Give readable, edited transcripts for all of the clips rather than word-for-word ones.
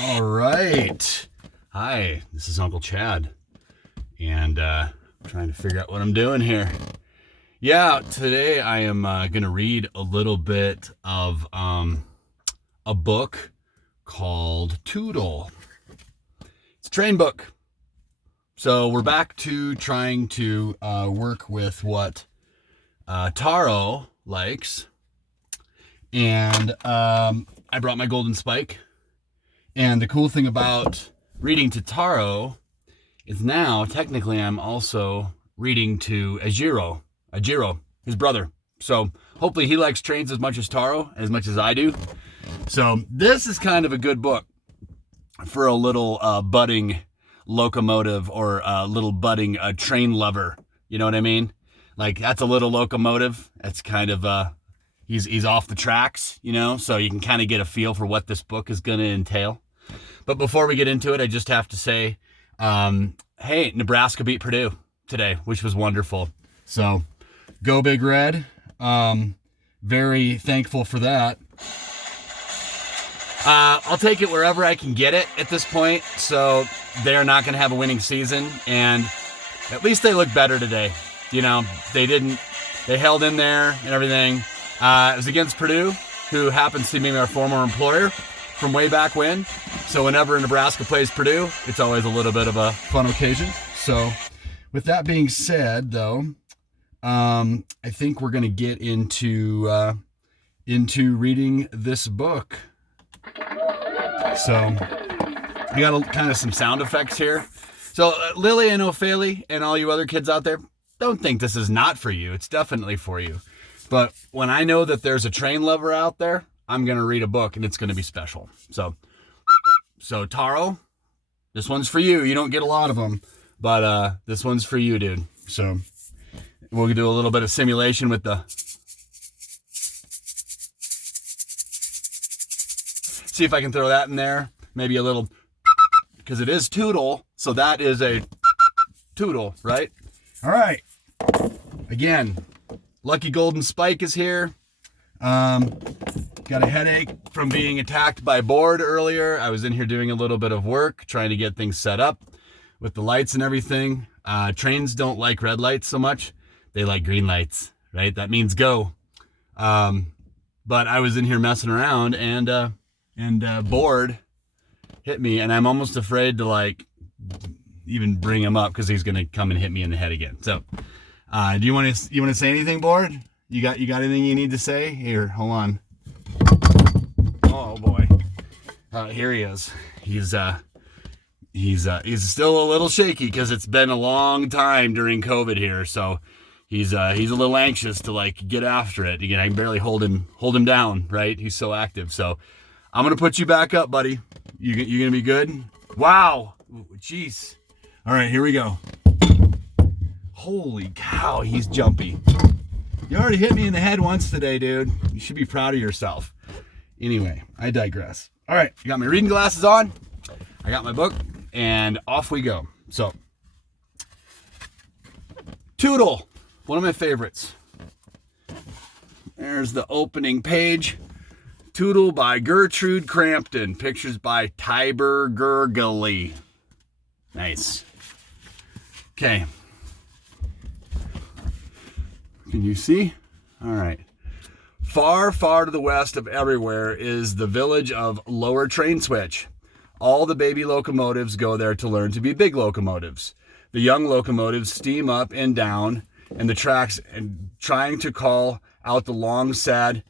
All right. Hi, this is Uncle Chad, and trying to figure out what I'm doing here. Yeah, today I am going to read a little bit of a book called Tootle. It's a train book. So we're back to trying to work with what Taro likes. And I brought my golden spike. And the cool thing about reading to Taro is now, technically, I'm also reading to Ajiro, his brother. So hopefully he likes trains as much as Taro, as much as I do. So this is kind of a good book for a little budding locomotive or a little budding train lover. You know what I mean? Like, that's a little locomotive. That's kind of, he's off the tracks, you know? So you can kind of get a feel for what this book is going to entail. But before we get into it, I just have to say, hey, Nebraska beat Purdue today, which was wonderful. So go Big Red. Very thankful for that. I'll take it wherever I can get it at this point. So they're not going to have a winning season. And at least they look better today. You know, they held in there and everything. It was against Purdue, who happens to be our former employer from way back when. So whenever Nebraska plays Purdue, it's always a little bit of a fun occasion. So with that being said, though, I think we're going to get into reading this book. So I got kind of some sound effects here. So Lily and Ophélie and all you other kids out there, don't think this is not for you. It's definitely for you. But when I know that there's a train lover out there, I'm going to read a book and it's going to be special. So Taro, this one's for you. You don't get a lot of them, but this one's for you, dude. So we'll do a little bit of simulation with the... See if I can throw that in there. Maybe a little... Because it is Tootle, so that is a Tootle, right? All right. Again, Lucky Golden Spike is here. Got a headache from being attacked by board earlier. I was in here doing a little bit of work, trying to get things set up with the lights and everything. Trains don't like red lights so much. They like green lights, right? That means go. But I was in here messing around and board hit me, and I'm almost afraid to like even bring him up because he's gonna come and hit me in the head again. So do you want to say anything, board? You got anything you need to say? Here, hold on. Oh boy. Here he is. He's still a little shaky because it's been a long time during COVID here, so he's a little anxious to like get after it. Again, I can barely hold him down, right? He's so active. So I'm gonna put you back up, buddy. You gonna be good? Wow. Jeez. All right, here we go. Holy cow, he's jumpy. You already hit me in the head once today, dude. You should be proud of yourself. Anyway, I digress. All right, I got my reading glasses on. I got my book, and off we go. So, Tootle, one of my favorites. There's the opening page. Tootle by Gertrude Crampton. Pictures by Tiber Gurgly. Nice. Okay. Can you see? All right. Far, far to the west of everywhere is the village of Lower Train Switch. All the baby locomotives go there to learn to be big locomotives. The young locomotives steam up and down and the tracks and trying to call out the long, sad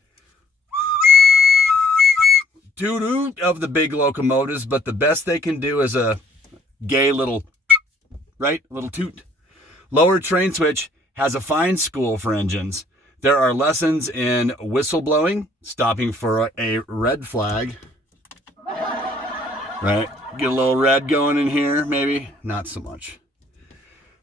toot of the big locomotives, but the best they can do is a gay little, right? Little toot. Lower Train Switch has a fine school for engines. There are lessons in whistle blowing, stopping for a red flag. Right? Get a little red going in here, maybe. Not so much.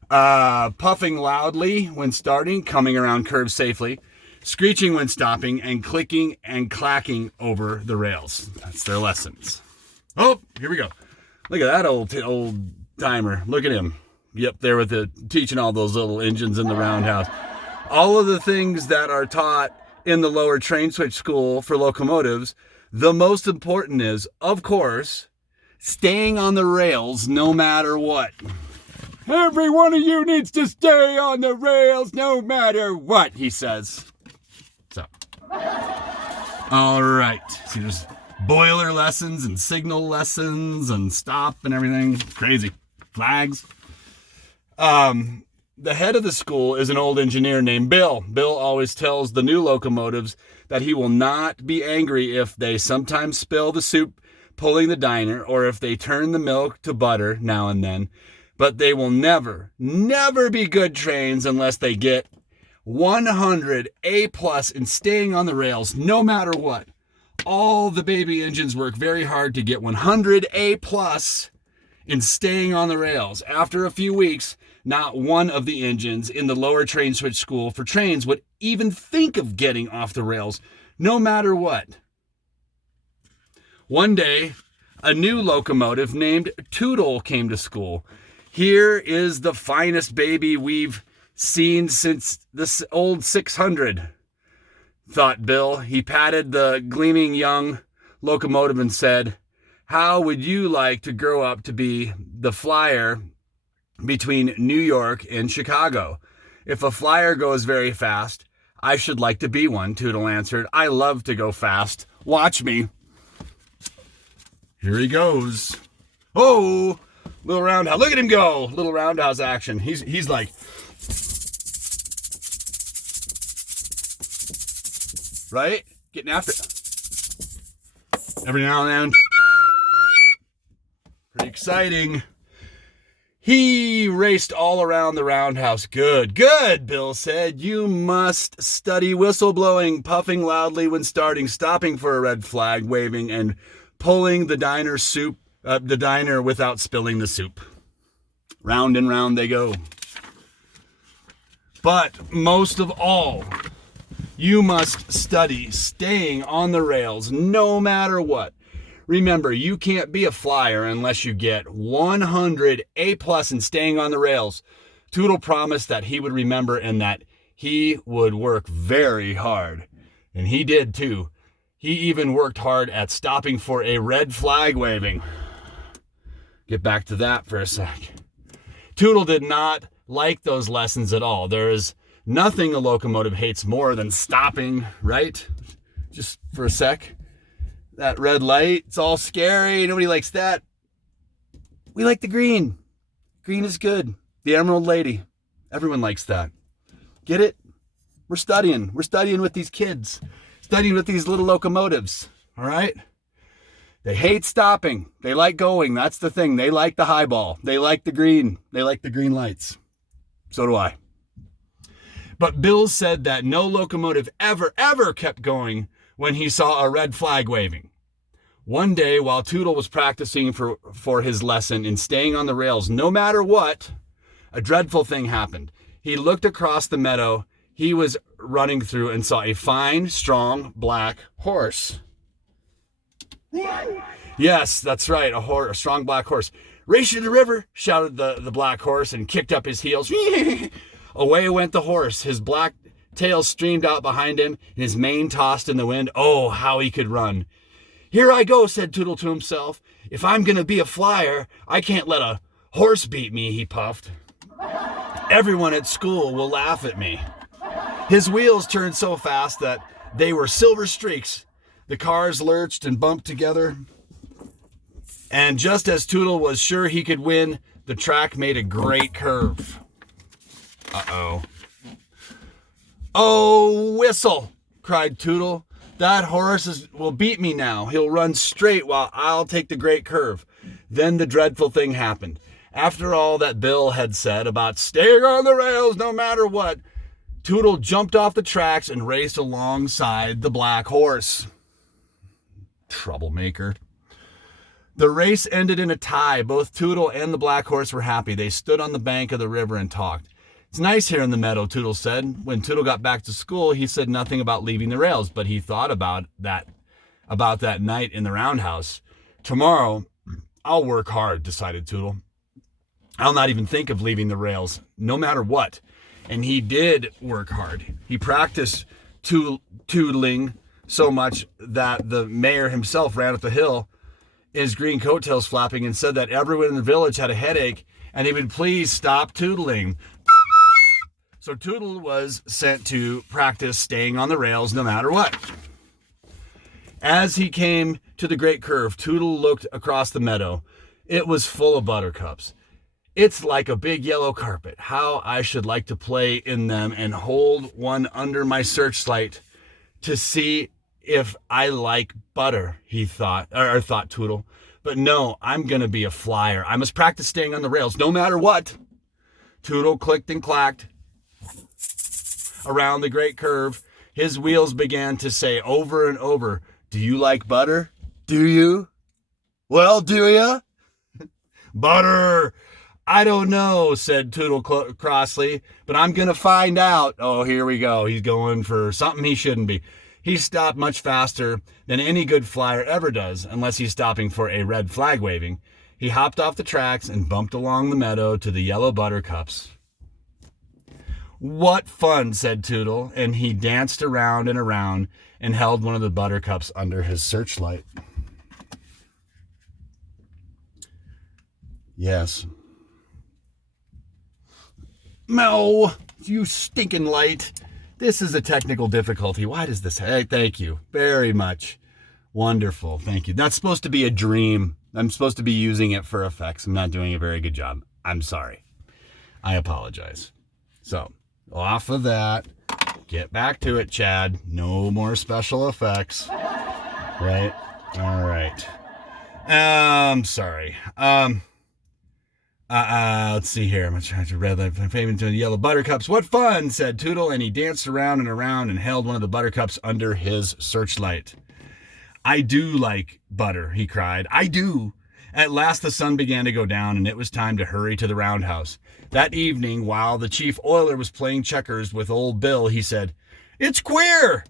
Puffing loudly when starting, coming around curves safely, screeching when stopping, and clicking and clacking over the rails. That's their lessons. Oh, here we go. Look at that old timer. Look at him. Yep, there with teaching all those little engines in the roundhouse. All of the things that are taught in the Lower Train Switch School for locomotives, the most important is, of course, staying on the rails no matter what. Every one of you needs to stay on the rails no matter what, he says. So, all right. See, there's boiler lessons and signal lessons and stop and everything. Crazy. Flags. The head of the school is an old engineer named Bill. Bill always tells the new locomotives that he will not be angry if they sometimes spill the soup pulling the diner or if they turn the milk to butter now and then. But they will never, never be good trains unless they get 100 A+ in staying on the rails no matter what. All the baby engines work very hard to get 100 A+ in staying on the rails. After a few weeks, not one of the engines in the lower train switch school for trains would even think of getting off the rails, no matter what. One day, a new locomotive named Tootle came to school. Here is the finest baby we've seen since this old 600, thought Bill. He patted the gleaming young locomotive and said, "How would you like to grow up to be the flyer between New York and Chicago? If a flyer goes very fast, I should like to be one," Tootle answered. "I love to go fast. Watch me." Here he goes. Oh, little roundhouse. Look at him go. Little roundhouse action. He's like, right? Getting after it. Every now and then. Pretty exciting. He raced all around the roundhouse. Good, Bill said. You must study whistleblowing, puffing loudly when starting, stopping for a red flag, waving, and pulling the diner without spilling the soup. Round and round they go. But most of all, you must study staying on the rails no matter what. Remember, you can't be a flyer unless you get 100 A+ in staying on the rails. Tootle promised that he would remember and that he would work very hard. And he did too. He even worked hard at stopping for a red flag waving. Get back to that for a sec. Tootle did not like those lessons at all. There is nothing a locomotive hates more than stopping, right? Just for a sec. That red light, it's all scary. Nobody likes that. We like the green. Green is good. The Emerald Lady. Everyone likes that. Get it? We're studying. We're studying with these kids. Studying with these little locomotives. All right? They hate stopping. They like going. That's the thing. They like the highball. They like the green. They like the green lights. So do I. But Bill said that no locomotive ever kept going when he saw a red flag waving. One day, while Tootle was practicing for his lesson in staying on the rails no matter what, a dreadful thing happened. He looked across the meadow he was running through and saw a fine, strong, black horse. Yes, that's right, a strong black horse. "Race to the river," shouted the black horse and kicked up his heels. Away went the horse. His black tail streamed out behind him, and his mane tossed in the wind. Oh, how he could run. "Here I go," said Tootle to himself. "If I'm going to be a flyer, I can't let a horse beat me," he puffed. "Everyone at school will laugh at me." His wheels turned so fast that they were silver streaks. The cars lurched and bumped together. And just as Tootle was sure he could win, the track made a great curve. Uh-oh. "Oh, whistle," cried Tootle. "That horse will beat me now. He'll run straight while I'll take the great curve." Then the dreadful thing happened. After all that Bill had said about staying on the rails no matter what, Tootle jumped off the tracks and raced alongside the black horse. Troublemaker. The race ended in a tie. Both Tootle and the black horse were happy. They stood on the bank of the river and talked. "It's nice here in the meadow," Tootle said. When Tootle got back to school, he said nothing about leaving the rails, but he thought about that night in the roundhouse. "Tomorrow, I'll work hard," decided Tootle. "I'll not even think of leaving the rails, no matter what." And he did work hard. He practiced tootling so much that the mayor himself ran up the hill his green coattails flapping and said that everyone in the village had a headache and he would please stop tootling. So Tootle was sent to practice staying on the rails no matter what. As he came to the great curve, Tootle looked across the meadow. It was full of buttercups. It's like a big yellow carpet. How I should like to play in them and hold one under my searchlight to see if I like butter, he thought Tootle. But no, I'm going to be a flyer. I must practice staying on the rails no matter what. Tootle clicked and clacked around the great curve. His wheels began to say over and over, "Do you like butter? Do you? Well, do you? Butter. I don't know," said Tootle crossly, "but I'm going to find out." Oh, here we go. He's going for something he shouldn't be. He stopped much faster than any good flyer ever does, unless he's stopping for a red flag waving. He hopped off the tracks and bumped along the meadow to the yellow buttercups. "What fun," said Tootle, and he danced around and around and held one of the buttercups under his searchlight. Yes. Mo, you stinking light. This is a technical difficulty. Why does this? Hey, thank you very much. Wonderful. Thank you. That's supposed to be a dream. I'm supposed to be using it for effects. I'm not doing a very good job. I'm sorry. I apologize. So, off of that, get back to it, Chad. No more special effects. Right? All right. I'm sorry. Let's see here. I'm trying to read that. Famous to the yellow buttercups. "What fun," said Tootle, and he danced around and around and held one of the buttercups under his searchlight. "I do like butter," he cried. "I do." At last the sun began to go down, and it was time to hurry to the roundhouse. That evening, while the chief oiler was playing checkers with old Bill, he said, "It's queer.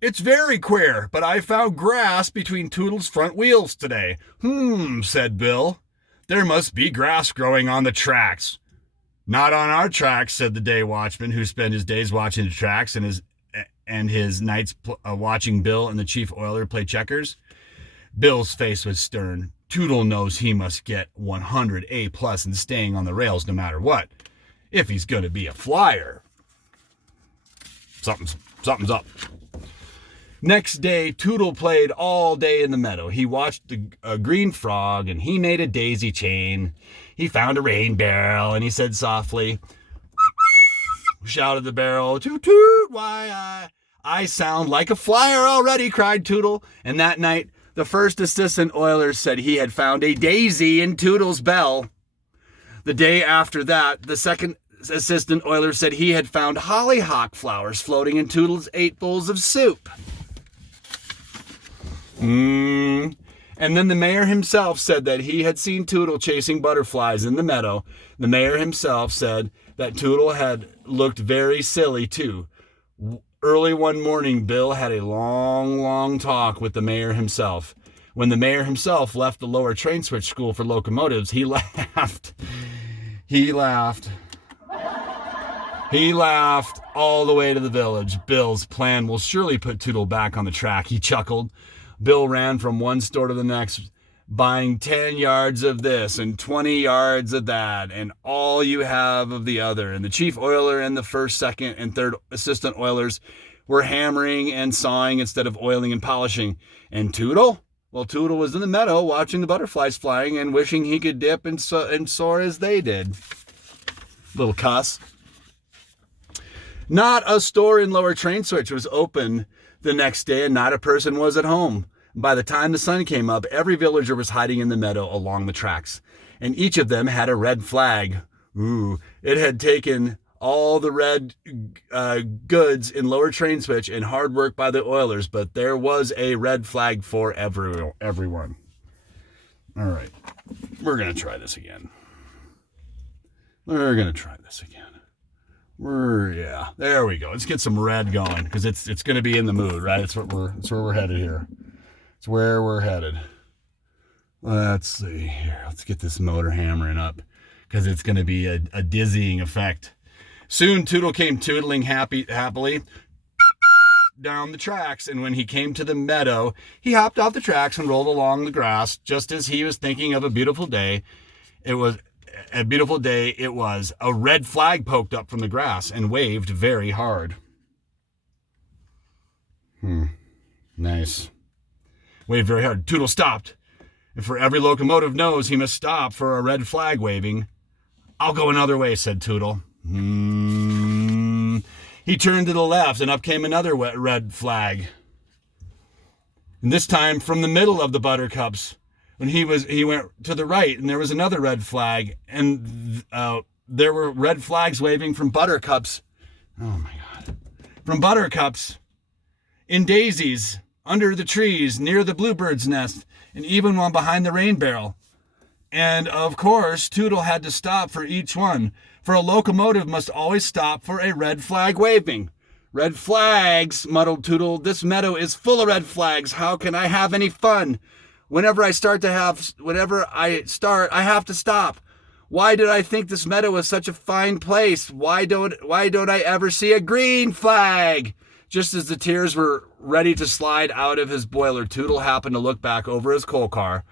It's very queer, but I found grass between Tootle's front wheels today." Said Bill. "There must be grass growing on the tracks." "Not on our tracks," said the day watchman, who spent his days watching the tracks and his nights watching Bill and the chief oiler play checkers. Bill's face was stern. Tootle knows he must get 100 A+ in staying on the rails no matter what, if he's going to be a flyer. Something's up. Next day, Tootle played all day in the meadow. He watched a green frog, and he made a daisy chain. He found a rain barrel, and he said softly, shouted the barrel, "Toot toot, why, I sound like a flyer already," cried Tootle. And that night, the first assistant oiler said he had found a daisy in Tootle's bell. The day after that, the second assistant oiler said he had found hollyhock flowers floating in Tootle's 8 bowls of soup. And then the mayor himself said that he had seen Tootle chasing butterflies in the meadow. The mayor himself said that Tootle had looked very silly too. Early one morning, Bill had a long talk with the mayor himself. When the mayor himself left the lower train switch school for locomotives, he laughed. He laughed all the way to the village. "Bill's plan will surely put Tootle back on the track," he chuckled. Bill ran from one store to the next, buying 10 yards of this and 20 yards of that, and all you have of the other. And the chief oiler and the first, second, and third assistant oilers were hammering and sawing instead of oiling and polishing. And Tootle? Well, Tootle was in the meadow watching the butterflies flying and wishing he could dip and soar as they did. Little cuss. Not a store in Lower Train Switch was open the next day, and not a person was at home. By the time the sun came up, every villager was hiding in the meadow along the tracks, and each of them had a red flag. It had taken all the red goods in Lower Train Switch and hard work by the oilers, but there was a red flag for everyone. All right, we're going to try this again. There we go. Let's get some red going, because it's going to be in the mood, right? It's where we're headed here. It's where we're headed. Let's see here. Let's get this motor hammering up, because it's going to be a dizzying effect. Soon Tootle came tootling happily. down the tracks, and when he came to the meadow, he hopped off the tracks and rolled along the grass just as he was thinking of a beautiful day. It was a beautiful day. It was. A red flag poked up from the grass and waved very hard. Nice. Waved very hard. Tootle stopped. And for every locomotive knows he must stop for a red flag waving. I'll go another way, said Tootle. He turned to the left, and up came another red flag. And this time from the middle of the buttercups. When he went to the right, and there was another red flag, and there were red flags waving from buttercups. Oh my God. From buttercups, in daisies, under the trees, near the bluebird's nest, and even one behind the rain barrel. And of course, Tootle had to stop for each one, for a locomotive must always stop for a red flag waving. Red flags, muddled Tootle. This meadow is full of red flags. How can I have any fun? Whenever I start, I have to stop. Why did I think this meadow was such a fine place? Why don't I ever see a green flag? Just as the tears were ready to slide out of his boiler, Tootle happened to look back over his coal car,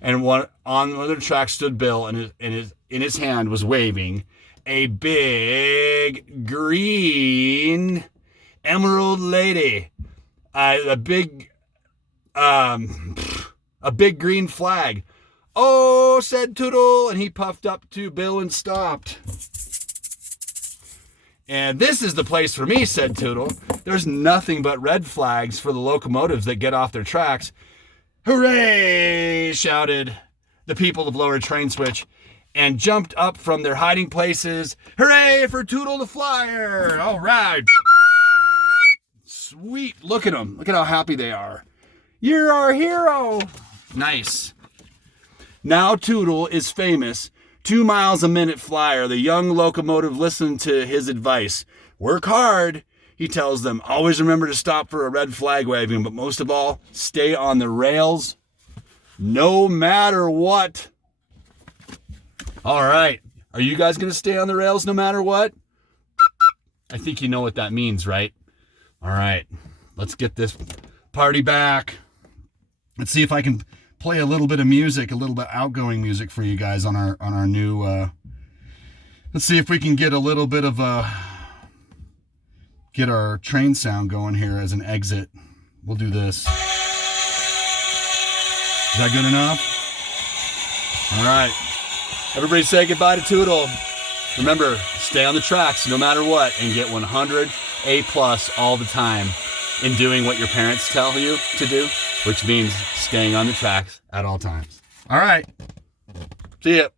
and on one of the tracks stood Bill, and in his hand was waving a big green emerald lady, a big green flag. Oh, said Tootle, and he puffed up to Bill and stopped. And this is the place for me, said Tootle. There's nothing but red flags for the locomotives that get off their tracks. Hooray, shouted the people of Lower Train Switch, and jumped up from their hiding places. Hooray for Tootle the Flyer! All right. Sweet. Look at them. Look at how happy they are. You're our hero. Nice. Now Tootle is famous. 2 miles a minute flyer. The young locomotive listened to his advice. Work hard, he tells them. Always remember to stop for a red flag waving, but most of all, stay on the rails no matter what. All right. Are you guys going to stay on the rails no matter what? I think you know what that means, right? All right. Let's get this party back. Let's see if I can play a little bit of music, a little bit outgoing music for you guys on our new let's see if we can get a little bit of get our train sound going here as an exit. We'll do this. Is that good enough? All right. Everybody say goodbye to Tootle. Remember, stay on the tracks no matter what and get 100 A+ all the time in doing what your parents tell you to do, which means staying on the tracks at all times. All right. See ya.